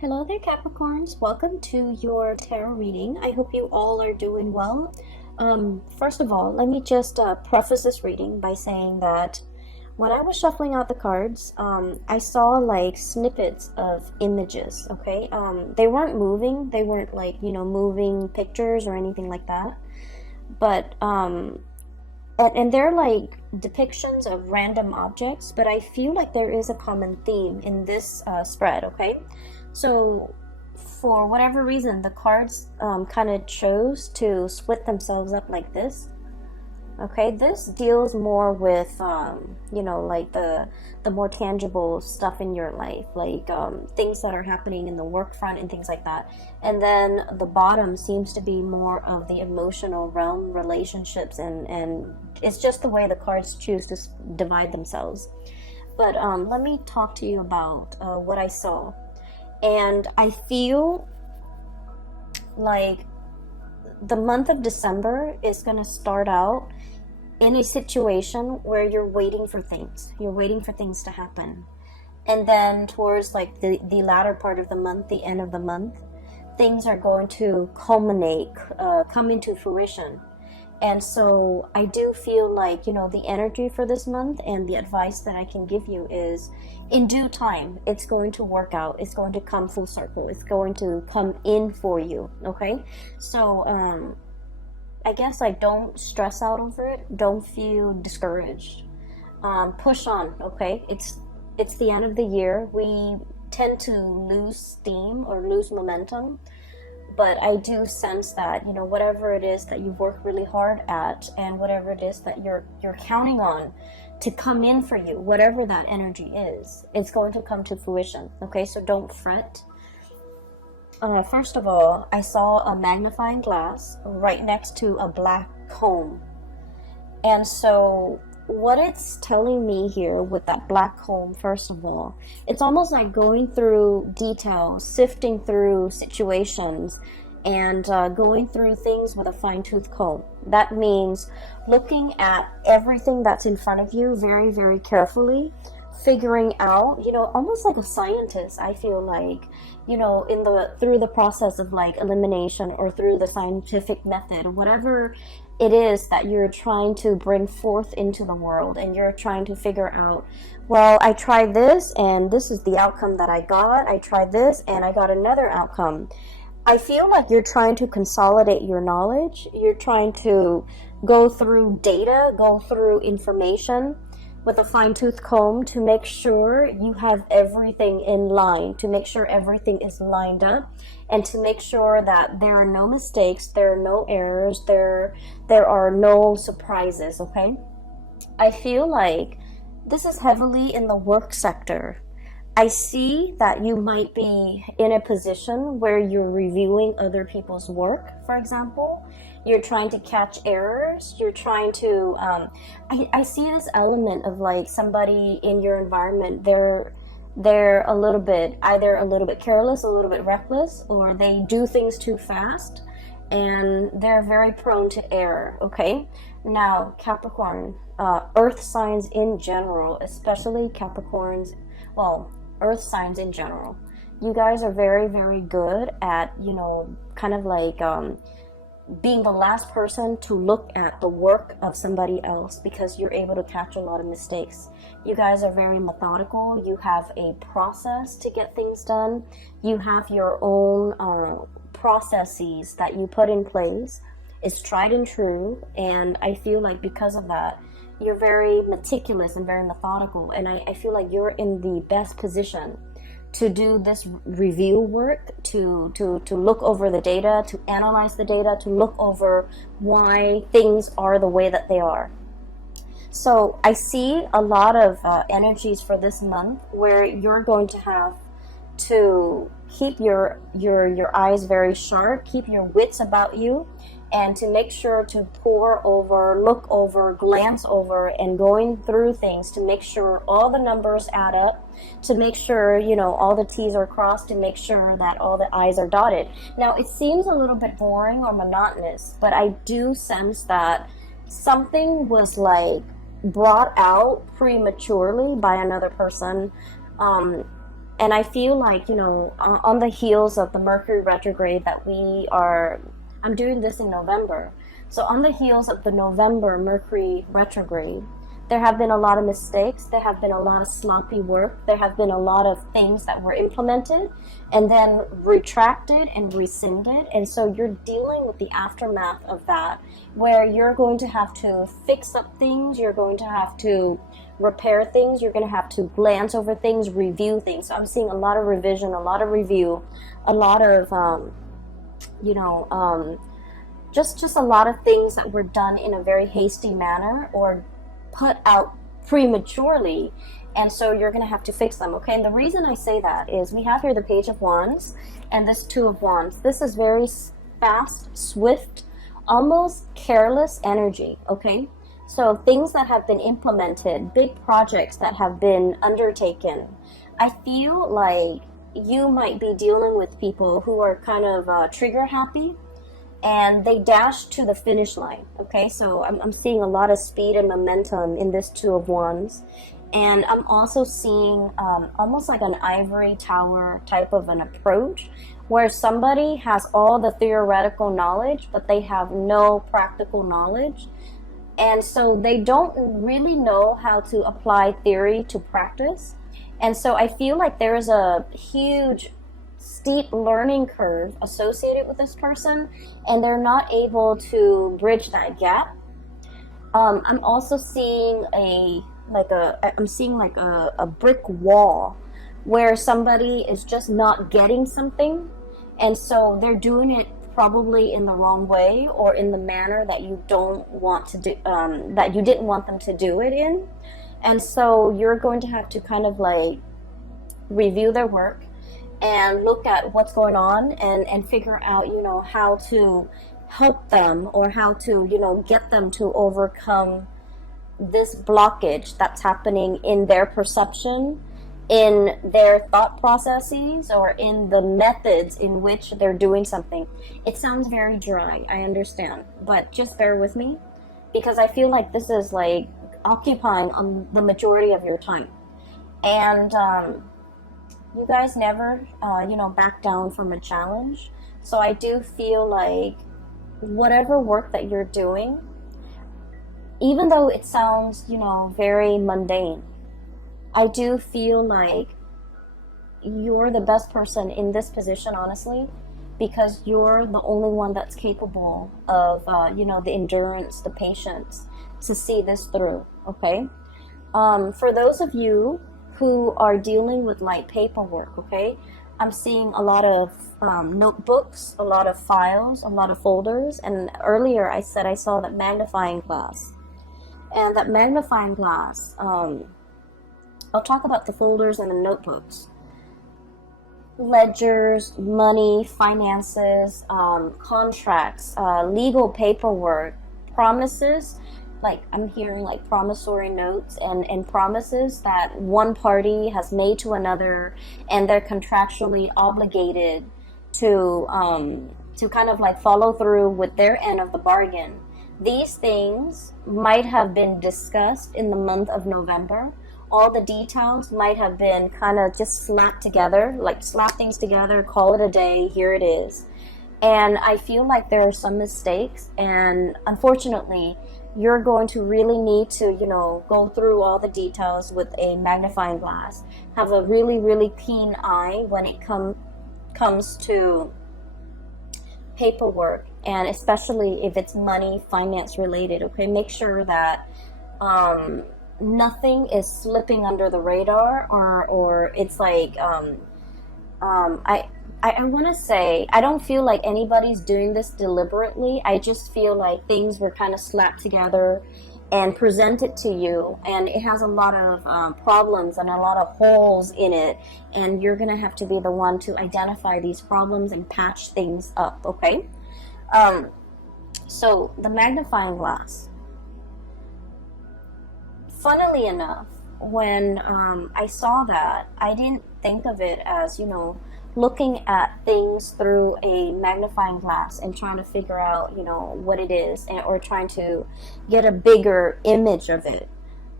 Hello there, Capricorns. Welcome to your tarot reading. I hope you all are doing well. First of all, let me just preface this reading by saying that when I was shuffling out the cards, I saw like snippets of images, okay? They weren't moving. They weren't like, moving pictures or anything like that. But, and they're like depictions of random objects, but I feel like there is a common theme in this spread, okay? So for whatever reason, the cards kind of chose to split themselves up like this. Okay, this deals more with, like the more tangible stuff in your life, like things that are happening in the work front and things like that. And then the bottom seems to be more of the emotional realm, relationships, and it's just the way the cards choose to divide themselves. But let me talk to you about what I saw. And I feel like the month of December is going to start out in a situation where you're waiting for things. You're waiting for things to happen. And then towards like the latter part of the month, the end of the month, things are going to culminate, come into fruition. And so I do feel like, the energy for this month and the advice that I can give you is in due time, it's going to work out. It's going to come full circle. It's going to come in for you. Okay. So, I guess don't stress out over it. Don't feel discouraged. Push on. Okay. It's the end of the year. We tend to lose steam or lose momentum. But I do sense that, whatever it is that you've worked really hard at and whatever it is that you're counting on to come in for you, whatever that energy is, it's going to come to fruition. Okay, so don't fret. First of all, I saw a magnifying glass right next to a black comb. And so what it's telling me here with that black comb, first of all, it's almost like going through details, sifting through situations, and going through things with a fine-tooth comb. That means looking at everything that's in front of you very, very carefully, figuring out, almost like a scientist, I feel like, through the process of like elimination or through the scientific method, whatever it is that you're trying to bring forth into the world, and you're trying to figure out, well, I tried this and this is the outcome that I got. I tried this and I got another outcome. I feel like you're trying to consolidate your knowledge. You're trying to go through data, go through information with a fine-tooth comb to make sure you have everything in line, to make sure everything is lined up, and to make sure that there are no mistakes, there are no errors, there are no surprises, okay? I feel like this is heavily in the work sector. I see that you might be in a position where you're reviewing other people's work, for example. You're trying to catch errors. You're trying to, I see this element of like somebody in your environment, they're a little bit, either a little bit careless, a little bit reckless, or they do things too fast, and they're very prone to error, okay? Now, Capricorn, earth signs in general, especially Capricorns, well, earth signs in general, you guys are very, very good at, kind of like, being the last person to look at the work of somebody else, because you're able to catch a lot of mistakes. You guys are very methodical. You have a process to get things done. You have your own processes that you put in place. It's tried and true, and I feel like because of that, you're very meticulous and very methodical, and I feel like you're in the best position to do this review work, to look over the data, to analyze the data, to look over why things are the way that they are. So I see a lot of energies for this month where you're going to have to keep your eyes very sharp, keep your wits about you, and to make sure to pore over, look over, glance over, and going through things to make sure all the numbers add up, to make sure, all the T's are crossed, to make sure that all the I's are dotted. Now, it seems a little bit boring or monotonous, but I do sense that something was like brought out prematurely by another person, And I feel like, on the heels of the Mercury retrograde I'm doing this in November. So on the heels of the November Mercury retrograde, there have been a lot of mistakes. There have been a lot of sloppy work. There have been a lot of things that were implemented and then retracted and rescinded. And so you're dealing with the aftermath of that, where you're going to have to fix up things. You're going to have to repair things. You're going to have to glance over things, review things. So I'm seeing a lot of revision, a lot of review, a lot of, just a lot of things that were done in a very hasty manner or put out prematurely, and so you're going to have to fix them, okay? And the reason I say that is we have here the Page of Wands and this Two of Wands. This is very fast, swift, almost careless energy, okay? So things that have been implemented, big projects that have been undertaken. I feel like you might be dealing with people who are kind of trigger happy, and they dash to the finish line, okay? So I'm seeing a lot of speed and momentum in this Two of Wands. And I'm also seeing almost like an ivory tower type of an approach, where somebody has all the theoretical knowledge, but they have no practical knowledge. And so they don't really know how to apply theory to practice. And so I feel like there is a huge steep learning curve associated with this person, and they're not able to bridge that gap. I'm also seeing a brick wall where somebody is just not getting something, and so they're doing it probably in the wrong way or in the manner that you don't want to do, that you didn't want them to do it in. And so you're going to have to kind of like review their work and look at what's going on and figure out, how to help them or how to, get them to overcome this blockage that's happening in their perception, in their thought processes, or in the methods in which they're doing something. It sounds very dry, I understand, but just bear with me, because I feel like this is like occupying the majority of your time. And you guys never, back down from a challenge. So I do feel like whatever work that you're doing, even though it sounds, very mundane, I do feel like you're the best person in this position, honestly, because you're the only one that's capable of, the endurance, the patience to see this through, okay? For those of you who are dealing with light paperwork, okay, I'm seeing a lot of notebooks, a lot of files, a lot of folders, and earlier I said I saw that magnifying glass. And that magnifying glass, I'll talk about the folders and the notebooks. Ledgers, money, finances, contracts, legal paperwork, promises. Like I'm hearing like promissory notes and promises that one party has made to another, and they're contractually obligated to kind of like follow through with their end of the bargain. These things might have been discussed in the month of November. All the details might have been kind of just slapped together, like slap things together, call it a day, here it is. And I feel like there are some mistakes, and unfortunately, you're going to really need to, go through all the details with a magnifying glass. Have a really, really keen eye when it comes to paperwork, and especially if it's money, finance related, okay? Make sure that nothing is slipping under the radar, or it's like, I want to say, I don't feel like anybody's doing this deliberately. I just feel like things were kind of slapped together and presented to you, and it has a lot of problems and a lot of holes in it, and you're going to have to be the one to identify these problems and patch things up, okay? So the magnifying glass. Funnily enough, when I saw that, I didn't think of it as, looking at things through a magnifying glass and trying to figure out, what it is, or trying to get a bigger image of it.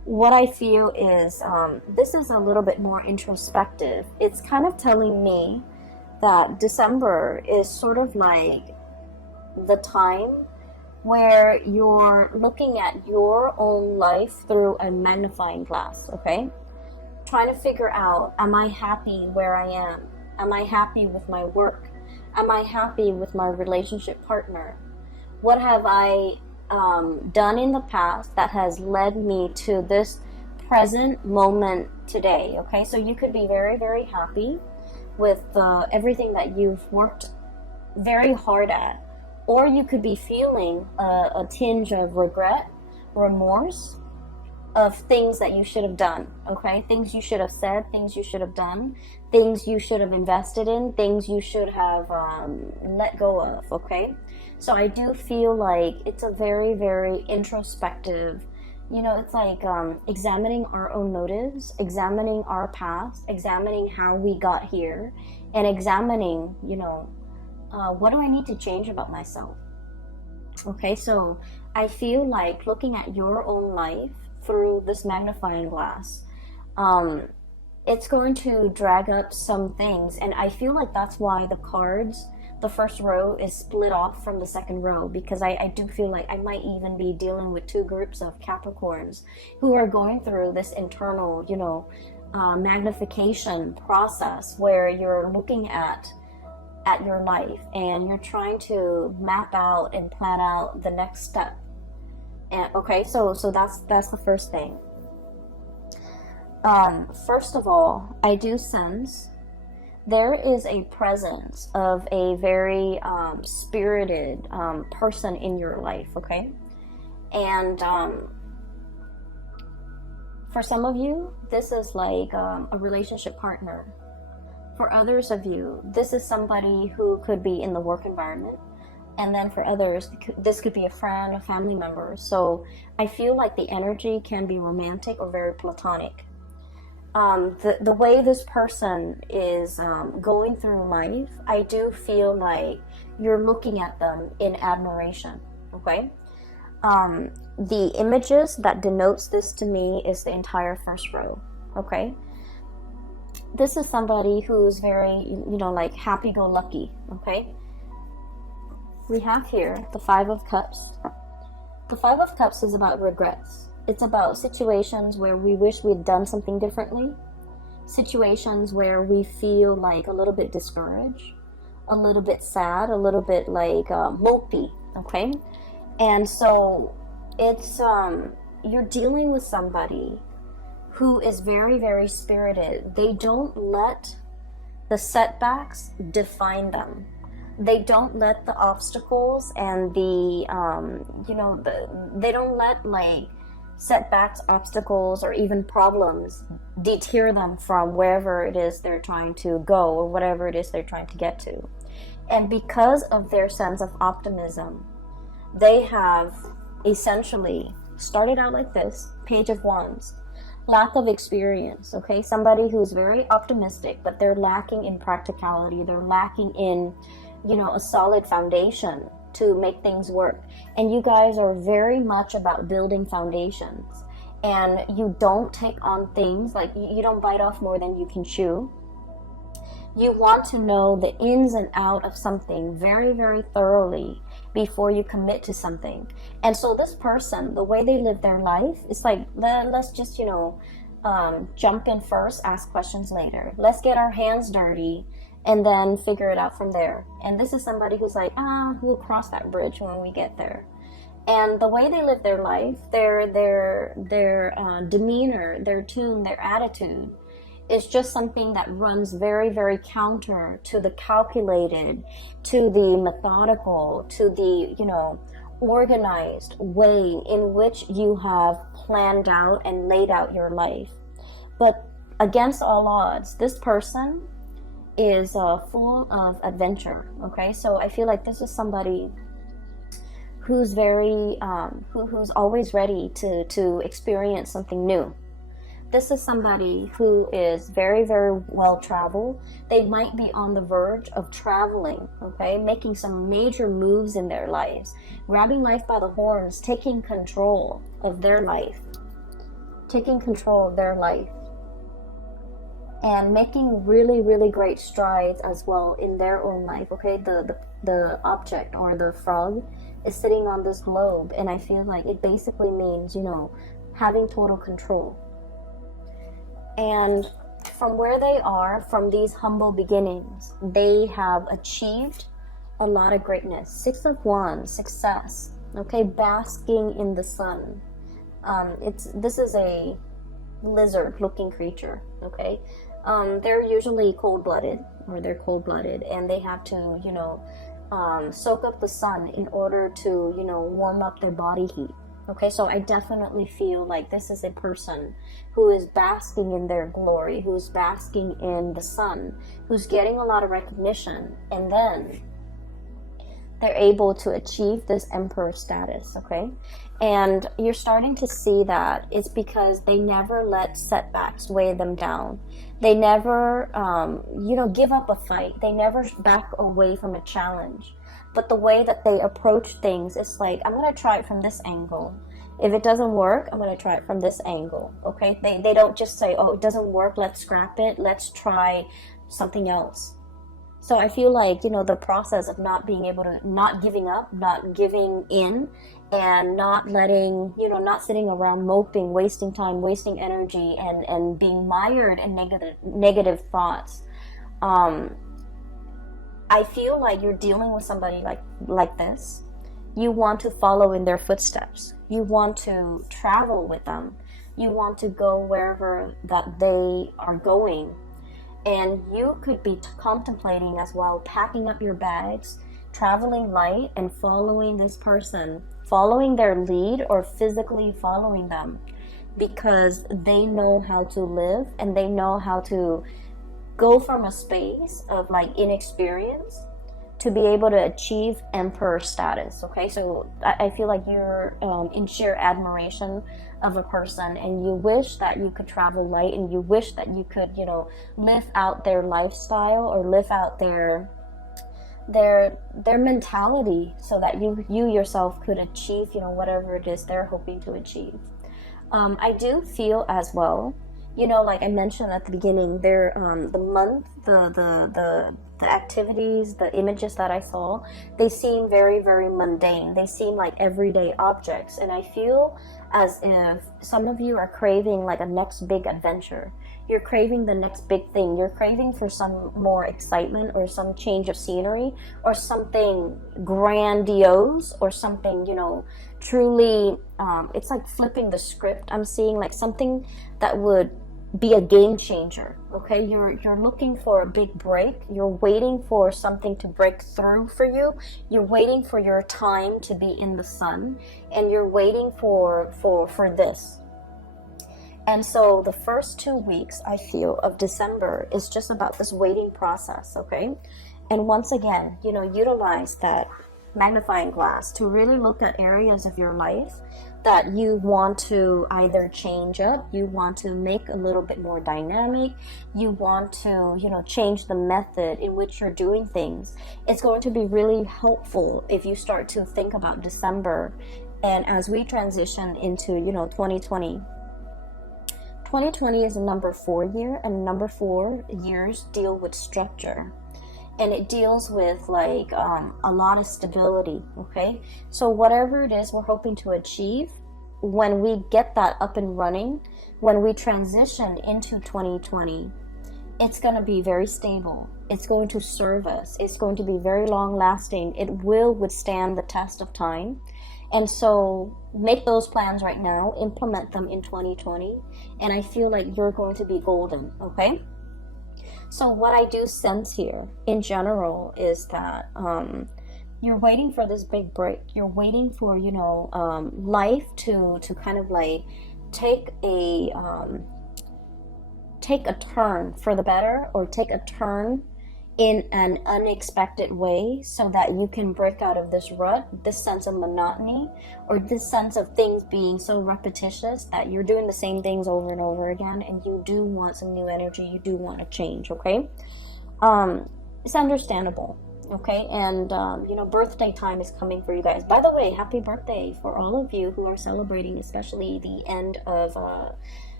what I feel is this is a little bit more introspective. It's kind of telling me that December is sort of like the time where you're looking at your own life through a magnifying glass, okay? Trying to figure out, am I happy where I am? Am I happy with my work? Am I happy with my relationship partner? What have I done in the past that has led me to this present moment today, okay? So you could be very, very happy with everything that you've worked very hard at, or you could be feeling a tinge of regret, remorse of things that you should have done, okay? Things you should have said, things you should have done, things you should have invested in, things you should have let go of, okay? So I do feel like it's a very, very introspective, you know, it's like examining our own motives, examining our past, examining how we got here, and examining, you know, what do I need to change about myself? Okay, so I feel like looking at your own life through this magnifying glass, it's going to drag up some things, and I feel like that's why the cards, the first row is split off from the second row, because I do feel like I might even be dealing with two groups of Capricorns who are going through this internal, you know, magnification process where you're looking at your life and you're trying to map out and plan out the next step. And okay, so that's the first thing. First of all, I do sense there is a presence of a very spirited person in your life, okay? And for some of you, this is like a relationship partner. For others of you, this is somebody who could be in the work environment. And then for others, this could be a friend, a family member. So I feel like the energy can be romantic or very platonic. The way this person is going through life, I do feel like you're looking at them in admiration, okay? The images that denotes this to me is the entire first row, okay? This is somebody who's very, you know, like happy-go-lucky, okay? We have here the Five of Cups. The Five of Cups is about regrets. It's about situations where we wish we'd done something differently, situations where we feel like a little bit discouraged, a little bit sad, a little bit like mopey, okay? And so it's, you're dealing with somebody who is very, very spirited. They don't let the setbacks define them. They don't let the obstacles and the, you know, they don't let like setbacks, obstacles, or even problems deter them from wherever it is they're trying to go or whatever it is they're trying to get to. And because of their sense of optimism, they have essentially started out like this, Page of Wands. Lack of experience, okay? Somebody who's very optimistic, but they're lacking in practicality. They're lacking in, you know, a solid foundation to make things work. And you guys are very much about building foundations. And you don't take on things, like you don't bite off more than you can chew. You want to know the ins and out of something very, very thoroughly before you commit to something. And so this person, the way they live their life, it's like, let's just, you know, jump in first, ask questions later. Let's get our hands dirty and then figure it out from there. And this is somebody who's like, we'll cross that bridge when we get there. And the way they live their life, their demeanor, their tune, their attitude, is just something that runs very, very counter to the calculated, to the methodical, to the, you know, organized way in which you have planned out and laid out your life. But against all odds, this person is full of adventure, okay? So I feel like this is somebody who's very, who's always ready to experience something new. This is somebody who is very, very well traveled. They might be on the verge of traveling, okay? Making some major moves in their lives. Grabbing life by the horns, taking control of their life. taking control of their life and making really, really great strides as well in their own life. Okay, the object or the frog is sitting on this globe, and I feel like it basically means, you know, having total control. And from where they are, from these humble beginnings, they have achieved a lot of greatness. 6 of Wands, success. Okay, basking in the sun. This is a lizard-looking creature. Okay, they're usually cold-blooded, and they have to, you know, soak up the sun in order to, you know, warm up their body heat. Okay, so I definitely feel like this is a person who is basking in their glory, who's basking in the sun, who's getting a lot of recognition, and then they're able to achieve this emperor status. Okay, and you're starting to see that it's because they never let setbacks weigh them down. They never, you know, give up a fight. They never back away from a challenge. But the way that they approach things is like, I'm going to try it from this angle. If it doesn't work, I'm going to try it from this angle. Okay? They don't just say, oh, it doesn't work, let's scrap it, let's try something else. So I feel like, you know, the process of not being able to, not giving up, not giving in, and not letting, you know, not sitting around moping, wasting time, wasting energy, and being mired in negative thoughts. I feel like you're dealing with somebody like this. You want to follow in their footsteps. You want to travel with them. You want to go wherever that they are going. And you could be contemplating as well, packing up your bags, traveling light, and following this person, following their lead or physically following them, because they know how to live and they know how to go from a space of like inexperience to be able to achieve emperor status. Okay, so I feel like you're in sheer admiration of a person, and you wish that you could travel light, and you wish that you could, you know, live out their lifestyle or live out their mentality, so that you yourself could achieve, you know, whatever it is they're hoping to achieve. I do feel as well, you know, like I mentioned at the beginning, there, the month, the activities, the images that I saw, they seem very, very mundane. They seem like everyday objects. And I feel as if some of you are craving like a next big adventure. You're craving the next big thing. You're craving for some more excitement or some change of scenery or something grandiose or something, you know, truly, it's like flipping the script. I'm seeing like something that would be a game changer. Okay, you're looking for a big break. You're waiting for something to break through for you. You're waiting for your time to be in the sun, and you're waiting for this. And so the first 2 weeks, I feel, of December is just about this waiting process. Okay, and once again, you know, utilize that magnifying glass to really look at areas of your life that you want to either change up, you want to make a little bit more dynamic, you want to, you know, change the method in which you're doing things. It's going to be really helpful if you start to think about December, and as we transition into, you know, 2020. 2020 is a number 4 year, and number 4 years deal with structure. And it deals with like a lot of stability. Okay, so whatever it is we're hoping to achieve, when we get that up and running, when we transition into 2020, it's going to be very stable. It's going to serve us. It's going to be very long lasting. It will withstand the test of time. And so make those plans right now, implement them in 2020, and I feel like you're going to be golden. Okay, so what I do sense here in general is that you're waiting for this big break. You're waiting for, you know, life to kind of like take a turn for the better, or take a turn in an unexpected way, so that you can break out of this rut, this sense of monotony, or this sense of things being so repetitious that you're doing the same things over and over again, and you do want some new energy, you do want to change. Okay, it's understandable. Okay, and you know, birthday time is coming for you guys. By the way, happy birthday for all of you who are celebrating, especially the end of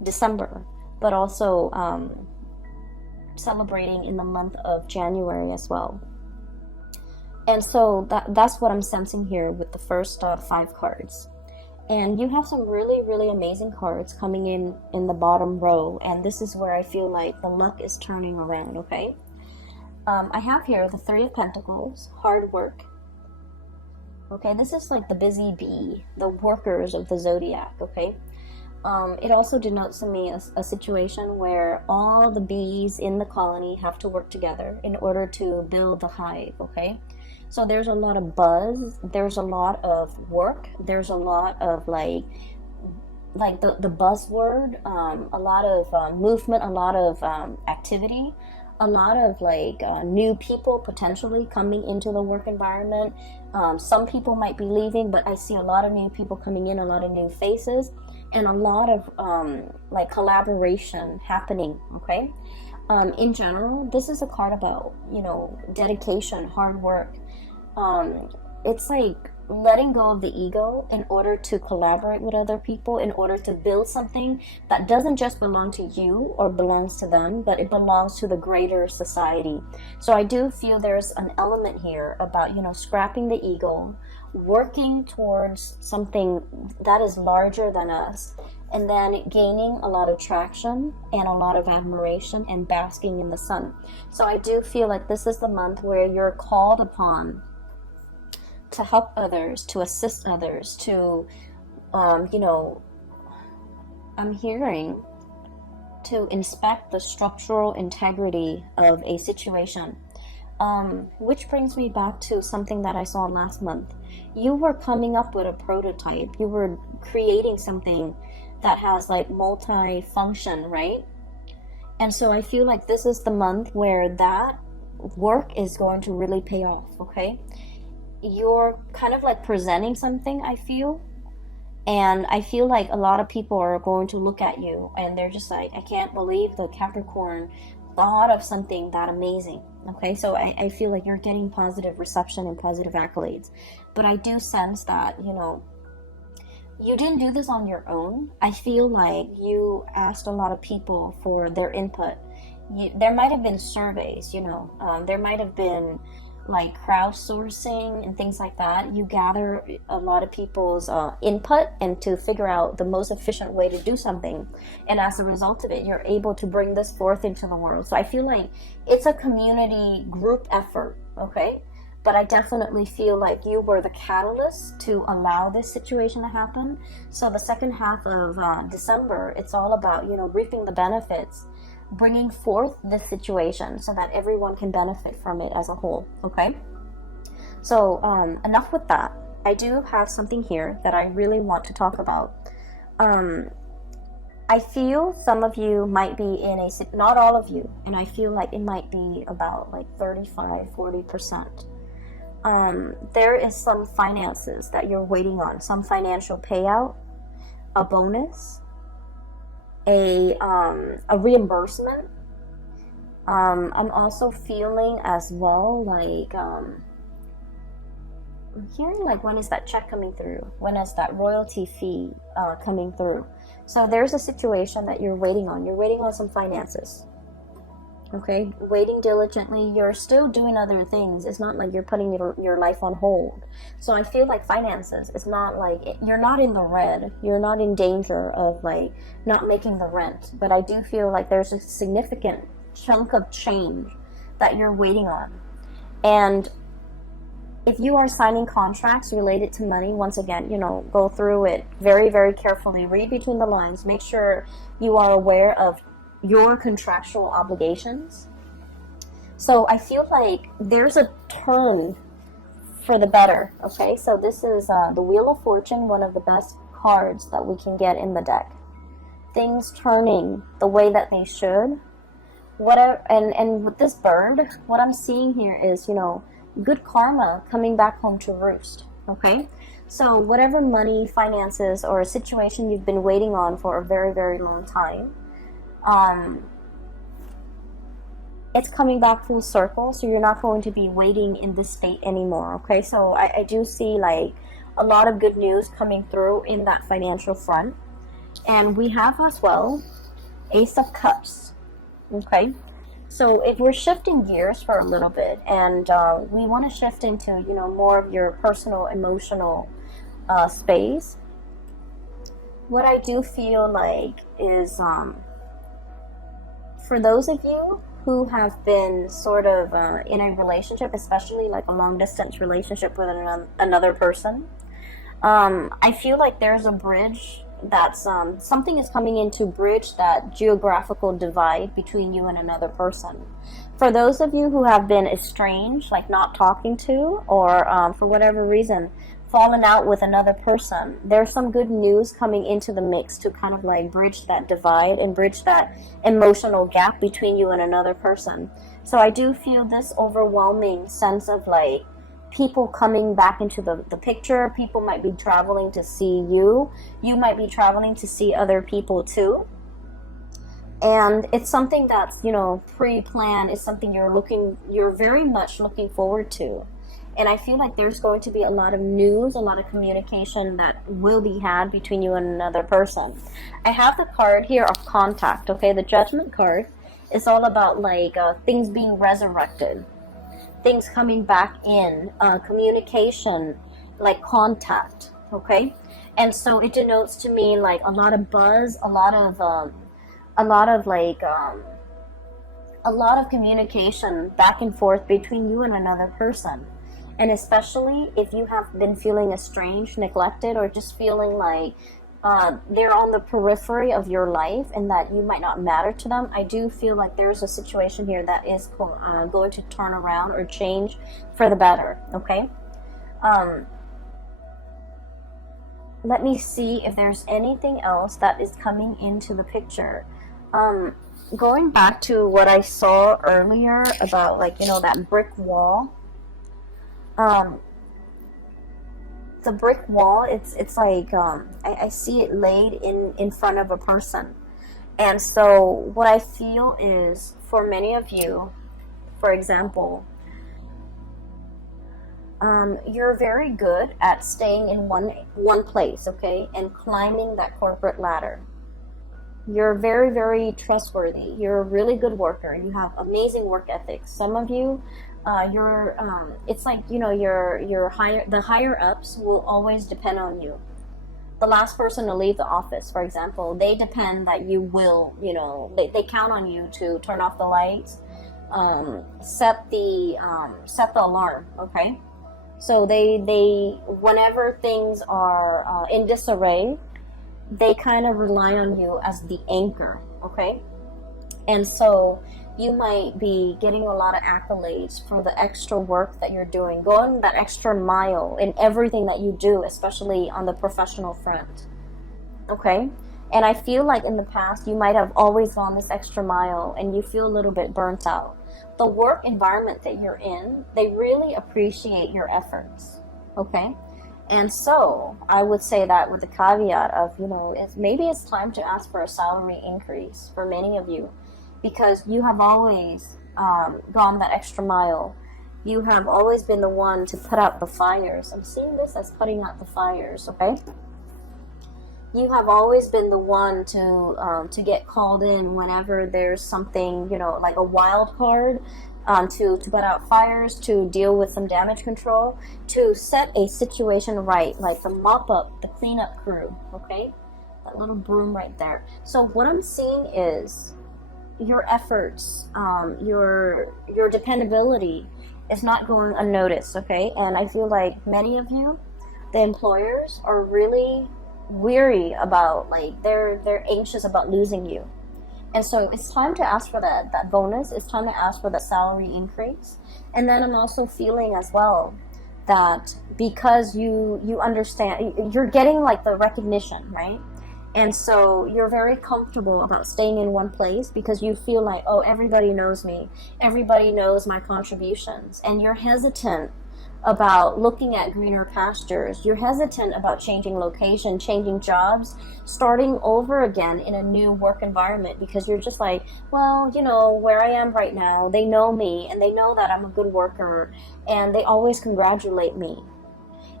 December, but also celebrating in the month of January as well. And so that's what I'm sensing here with the first 5 cards. And you have some really, really amazing cards coming in the bottom row. And this is where I feel like the luck is turning around, okay? I have here the 3 of Pentacles, hard work. Okay, this is like the busy bee, the workers of the zodiac, okay? It also denotes to me a situation where all the bees in the colony have to work together in order to build the hive, okay? So there's a lot of buzz, there's a lot of work, there's a lot of like the buzzword, a lot of movement, a lot of activity, a lot of like new people potentially coming into the work environment. Some people might be leaving, but I see a lot of new people coming in, a lot of new faces, and a lot of like collaboration happening, okay? In general, this is a card about, you know, dedication, hard work. It's like letting go of the ego in order to collaborate with other people, in order to build something that doesn't just belong to you or belongs to them, but it belongs to the greater society. So I do feel there's an element here about, you know, scrapping the ego, working towards something that is larger than us, and then gaining a lot of traction and a lot of admiration and basking in the sun. So I do feel like this is the month where you're called upon to help others, to assist others, to, you know, I'm hearing to inspect the structural integrity of a situation. Which brings me back to something that I saw last month. You were coming up with a prototype. You were creating something that has like multi-function, right? And so I feel like this is the month where that work is going to really pay off, okay? You're kind of like presenting something, I feel. And I feel like a lot of people are going to look at you and they're just like, I can't believe the Capricorn thought of something that amazing. Okay, so I feel like you're getting positive reception and positive accolades. But I do sense that, you know, you didn't do this on your own. I feel like you asked a lot of people for their input. There might have been surveys, you know, there might have been like crowdsourcing and things like that. You gather a lot of people's input and to figure out the most efficient way to do something, and as a result of it, you're able to bring this forth into the world. So I feel like it's a community group effort, okay? But I definitely feel like you were the catalyst to allow this situation to happen. So the second half of December, it's all about, you know, reaping the benefits, bringing forth this situation so that everyone can benefit from it as a whole, okay? So enough with that. I do have something here that I really want to talk about. I feel some of you might be in a, not all of you, and I feel like it might be about like 35-40%. There is some finances that you're waiting on, some financial payout, a bonus, a reimbursement. I'm also feeling as well like I'm hearing like, when is that check coming through? When is that royalty fee coming through? So there's a situation that you're waiting on. You're waiting on some finances. Okay, waiting diligently. You're still doing other things. It's not like you're putting your life on hold. So I feel like finances, it's not like, you're not in the red. You're not in danger of like not making the rent. But I do feel like there's a significant chunk of change that you're waiting on. And if you are signing contracts related to money, once again, you know, go through it very, very carefully. Read between the lines. Make sure you are aware of your contractual obligations. So I feel like there's a turn for the better, okay? So this is the Wheel of Fortune, one of the best cards that we can get in the deck. Things turning the way that they should. Whatever, and with this bird, what I'm seeing here is, you know, good karma coming back home to roost, okay? So whatever money, finances, or a situation you've been waiting on for a very, very long time, it's coming back full circle, so you're not going to be waiting in this state anymore, okay? So I do see like a lot of good news coming through in that financial front. And we have as well Ace of Cups. Okay, so if we're shifting gears for a little bit, and we want to shift into, you know, more of your personal emotional space, what I do feel like is for those of you who have been sort of in a relationship, especially like a long distance relationship with another person, I feel like there's a bridge that's something is coming in to bridge that geographical divide between you and another person. For those of you who have been estranged, like not talking to, or for whatever reason fallen out with another person, there's some good news coming into the mix to kind of like bridge that divide and bridge that emotional gap between you and another person. So I do feel this overwhelming sense of like people coming back into the picture. People might be traveling to see you. You might be traveling to see other people too. And it's something that's, you know, pre-planned. It's something you're very much looking forward to. And I feel like there's going to be a lot of news, a lot of communication that will be had between you and another person. I have the card here of contact, okay? The Judgment card is all about like things being resurrected, things coming back in, communication, like contact, okay? And so it denotes to me like a lot of buzz, a lot of communication back and forth between you and another person. And especially if you have been feeling estranged, neglected, or just feeling like they're on the periphery of your life and that you might not matter to them, I do feel like there's a situation here that is going to turn around or change for the better, okay? Let me see if there's anything else that is coming into the picture. Going back to what I saw earlier about, like, you know, that brick wall. The brick wall, it's like I see it laid in front of a person. And so what I feel is, for many of you, for example, you're very good at staying in one place, okay, and climbing that corporate ladder. You're very, very trustworthy. You're a really good worker. You have amazing work ethics. Some of you, it's like, you know, the higher ups will always depend on you. The last person to leave the office, for example, they depend that you will, you know, they count on you to turn off the lights, set the alarm, okay? So they whenever things are in disarray, they kind of rely on you as the anchor, okay? And so you might be getting a lot of accolades for the extra work that you're doing, going that extra mile in everything that you do, especially on the professional front, okay? And I feel like in the past, you might have always gone this extra mile and you feel a little bit burnt out. The work environment that you're in, they really appreciate your efforts, okay? And so I would say that with the caveat of, you know, maybe it's time to ask for a salary increase for many of you, because you have always gone that extra mile. You have always been the one to put out the fires. I'm seeing this as putting out the fires, okay? You have always been the one to get called in whenever there's something, you know, like a wild card, to put out fires, to deal with some damage control, to set a situation right, like the mop up, the cleanup crew, okay? That little broom right there. So what I'm seeing is your efforts, your dependability is not going unnoticed, okay? And I feel like many of you, the employers, are really weary about, like, they're anxious about losing you. And so it's time to ask for that bonus. It's time to ask for that salary increase. And then I'm also feeling as well that because you understand, you're getting like the recognition, right? And so you're very comfortable about staying in one place because you feel like, oh, everybody knows me. Everybody knows my contributions. And you're hesitant about looking at greener pastures. You're hesitant about changing location, changing jobs, starting over again in a new work environment, because you're just like, well, you know, where I am right now, they know me and they know that I'm a good worker and they always congratulate me.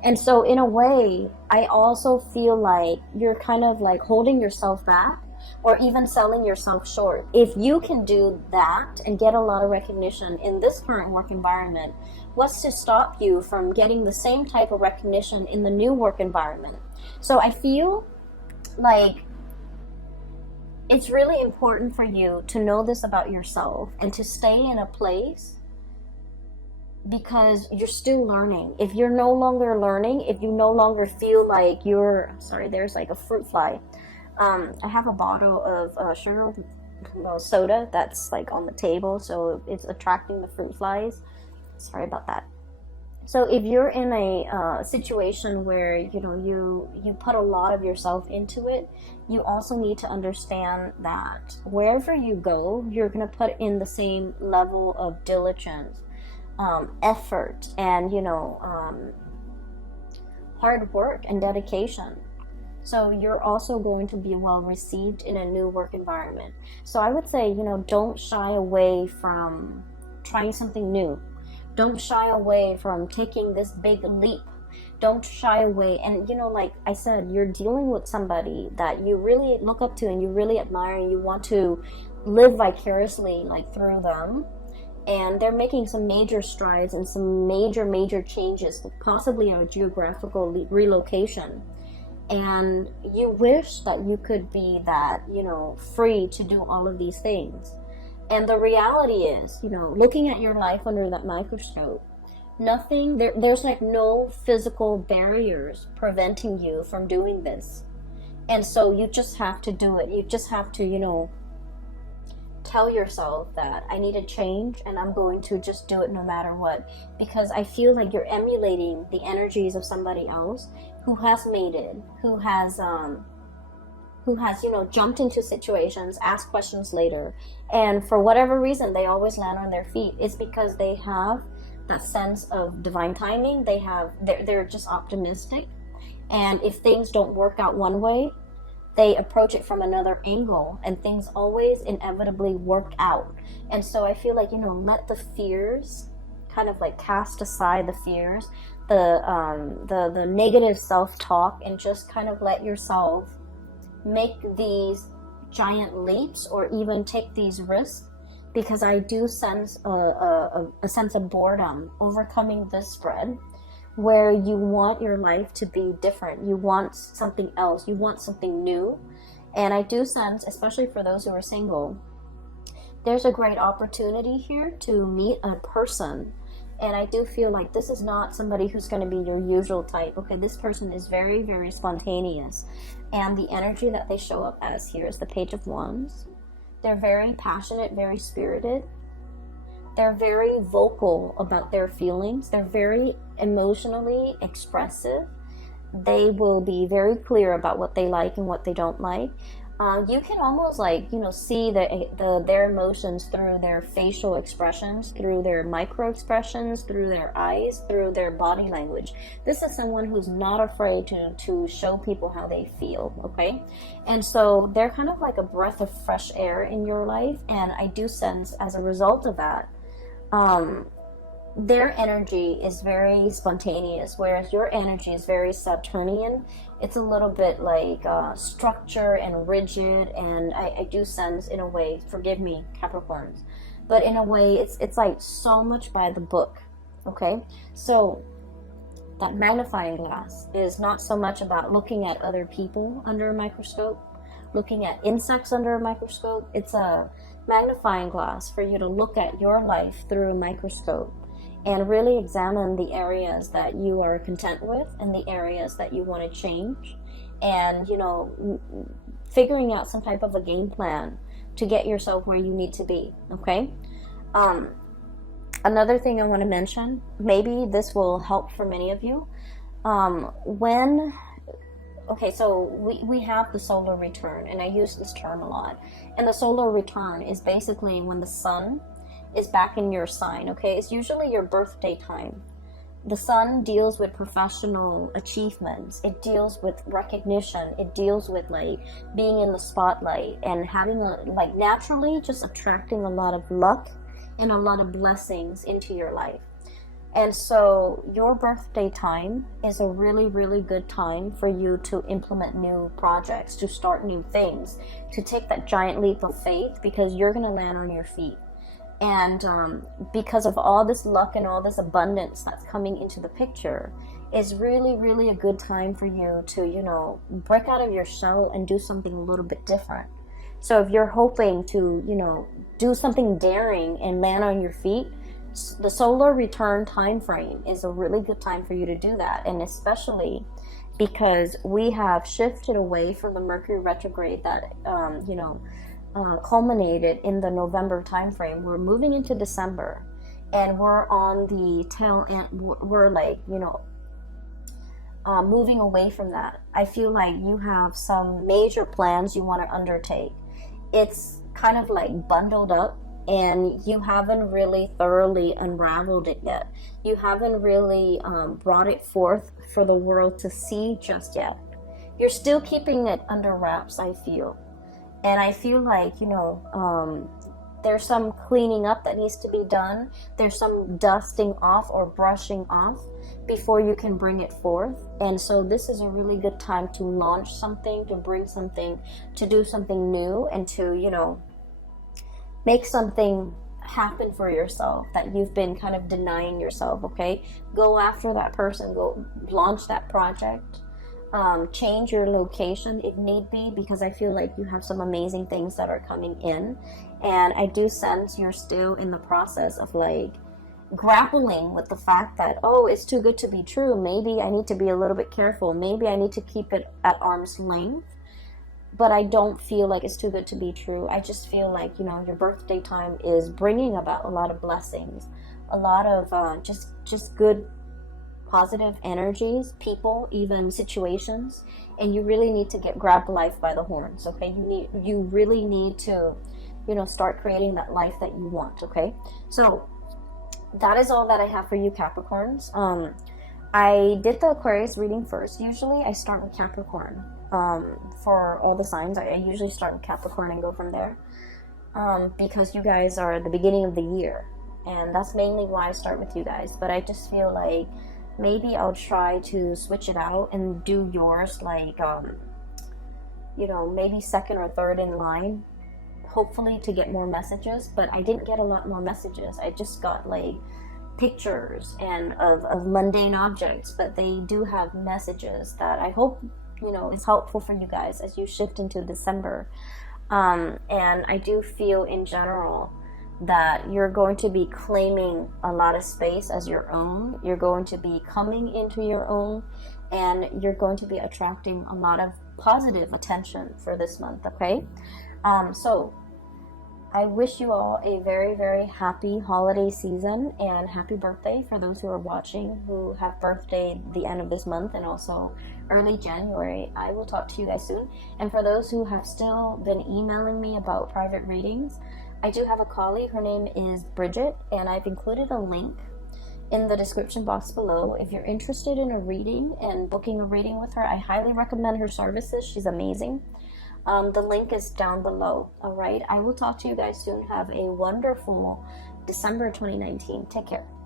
And so in a way, I also feel like you're kind of like holding yourself back or even selling yourself short. If you can do that and get a lot of recognition in this current work environment, what's to stop you from getting the same type of recognition in the new work environment? So I feel like it's really important for you to know this about yourself and to stay in a place, because you're still learning. If you're no longer learning, if you no longer feel like you're, sorry, there's like a fruit fly. I have a bottle of sugar soda that's like on the table, so it's attracting the fruit flies. Sorry about that. So if you're in a situation where you put a lot of yourself into it, you also need to understand that wherever you go, you're going to put in the same level of diligence, effort, and hard work and dedication. So you're also going to be well received in a new work environment. So I would say, don't shy away from trying something new. Don't shy away from taking this big leap. Don't shy away. And like I said, you're dealing with somebody that you really look up to and you really admire, and you want to live vicariously like through them. And they're making some major strides and some major changes, possibly a geographical relocation. And you wish that you could be that, free to do all of these things. And the reality is, looking at your life under that microscope, there's like no physical barriers preventing you from doing this. And so you just have to do it. You just have to, tell yourself that I need to change, and I'm going to just do it no matter what. Because I feel like you're emulating the energies of somebody else who has made it, who has jumped into situations, asked questions later, and for whatever reason they always land on their feet. It's because they have that sense of divine timing. They're just optimistic, and if things don't work out one way, they approach it from another angle, and things always inevitably work out. And so I feel like, let the fears, kind of like cast aside the fears, the negative self-talk, and just kind of let yourself make these giant leaps or even take these risks. Because I do sense a sense of boredom overcoming this spread, where you want your life to be different. You want something else. You want something new. And I do sense, especially for those who are single, there's a great opportunity here to meet a person. And I do feel like this is not somebody who's going to be your usual type. Okay, this person is very, very spontaneous. And the energy that they show up as here is the Page of Wands. They're very passionate, very spirited. They're very vocal about their feelings. They're very emotionally expressive. They will be very clear about what they like and what they don't like. You can almost see their emotions through their facial expressions, through their micro expressions, through their eyes, through their body language. This is someone who's not afraid to show people how they feel, okay? And so they're kind of like a breath of fresh air in your life, and I do sense as a result of that, their energy is very spontaneous, whereas your energy is very Saturnian. It's a little bit like structure and rigid, and I do sense, in a way, forgive me, Capricorns, but in a way it's like so much by the book, okay? So that magnifying glass is not so much about looking at other people under a microscope, looking at insects under a microscope. It's a magnifying glass for you to look at your life through a microscope and really examine the areas that you are content with and the areas that you want to change, and figuring out some type of a game plan to get yourself where you need to be, okay? Another thing I want to mention, maybe this will help for many of you, so we have the solar return, and I use this term a lot. And the solar return is basically when the sun is back in your sign, okay? It's usually your birthday time. The sun deals with professional achievements. It deals with recognition. It deals with like being in the spotlight and having naturally just attracting a lot of luck and a lot of blessings into your life. And so your birthday time is a really, really good time for you to implement new projects, to start new things, to take that giant leap of faith, because you're going to land on your feet. And because of all this luck and all this abundance that's coming into the picture, it's really, really a good time for you to, you know, break out of your shell and do something a little bit different. So if you're hoping to, you know, do something daring and land on your feet, the solar return time frame is a really good time for you to do that. And especially because we have shifted away from the Mercury retrograde that, culminated in the November time frame. We're moving into December, and we're on the tail end. We're like, moving away from that. I feel like you have some major plans you want to undertake. It's kind of like bundled up, and you haven't really thoroughly unraveled it yet. You haven't really brought it forth for the world to see just yet. You're still keeping it under wraps, I feel. And I feel like, there's some cleaning up that needs to be done. There's some dusting off or brushing off before you can bring it forth. And so this is a really good time to launch something, to bring something, to do something new, and to, make something happen for yourself that you've been kind of denying yourself, okay? Go after that person, go launch that project. Change your location if need be, because I feel like you have some amazing things that are coming in, and I do sense you're still in the process of like grappling with the fact that, oh, it's too good to be true. Maybe I need to be a little bit careful. Maybe I need to keep it at arm's length. But I don't feel like it's too good to be true. I just feel like, your birthday time is bringing about a lot of blessings, a lot of just good positive energies, people, even situations, and you really need to grab life by the horns, okay? You really need to, start creating that life that you want, okay? So that is all that I have for you, Capricorns. I did the Aquarius reading first. Usually I start with Capricorn. For all the signs, I usually start with Capricorn and go from there, because you guys are the beginning of the year, and that's mainly why I start with you guys. But I just feel like maybe I'll try to switch it out and do yours like, maybe second or third in line, hopefully to get more messages. But I didn't get a lot more messages. I just got like pictures and of mundane objects, but they do have messages that I hope, is helpful for you guys as you shift into December. And I do feel in general that you're going to be claiming a lot of space as your own. You're going to be coming into your own, and you're going to be attracting a lot of positive attention for this month, okay? So I wish you all a very, very happy holiday season, and happy birthday for those who are watching who have birthday the end of this month and also early January. I will talk to you guys soon. And for those who have still been emailing me about private readings, I do have a colleague. Her name is Bridget, and I've included a link in the description box below. If you're interested in a reading and booking a reading with her, I highly recommend her services. She's amazing. The link is down below. All right. I will talk to you guys soon. Have a wonderful December 2019. Take care.